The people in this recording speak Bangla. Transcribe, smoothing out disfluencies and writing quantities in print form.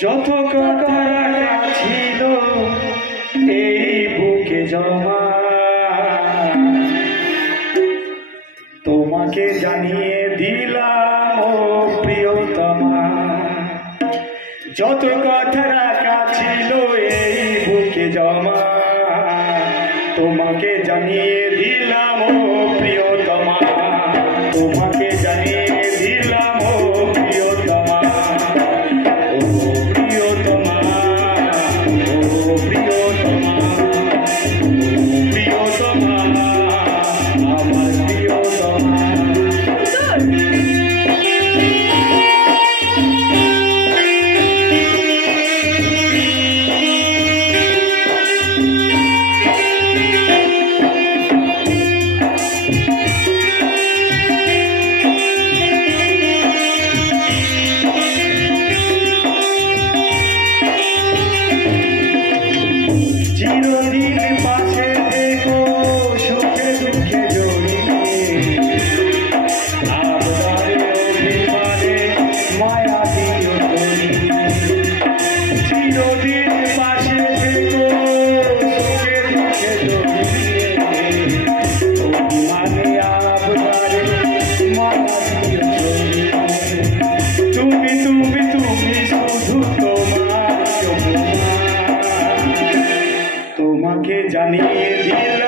যত কথা ছিল এই বুকে জমা তোমাকে জানিয়ে দিলাম ও প্রিয়তমা। যত কথা রাখা ছিল এই বুকে জমা তোমাকে জানিয়ে দিলাম ও প্রিয়তমা। তোমাকে জানিয়ে দিলাম ও প্রিয়তমা। ও প্রিয়তমা, ও প্রিয়তমা, প্রিয়তমা, আমার প্রিয়তমা। চিরদিন পাশে থেকো সুখে দুঃখে জড়িয়ে, আবদারে অভিমানে মায়া দিও তুমি। চিরদিন পাশে থেকো সুখে দুঃখে জড়িয়ে, অভিমানে আবদারে মায়া দিও তুমি। তুমি তুমি শুধু তোমার তোমাকে জানিয়ে দিলাম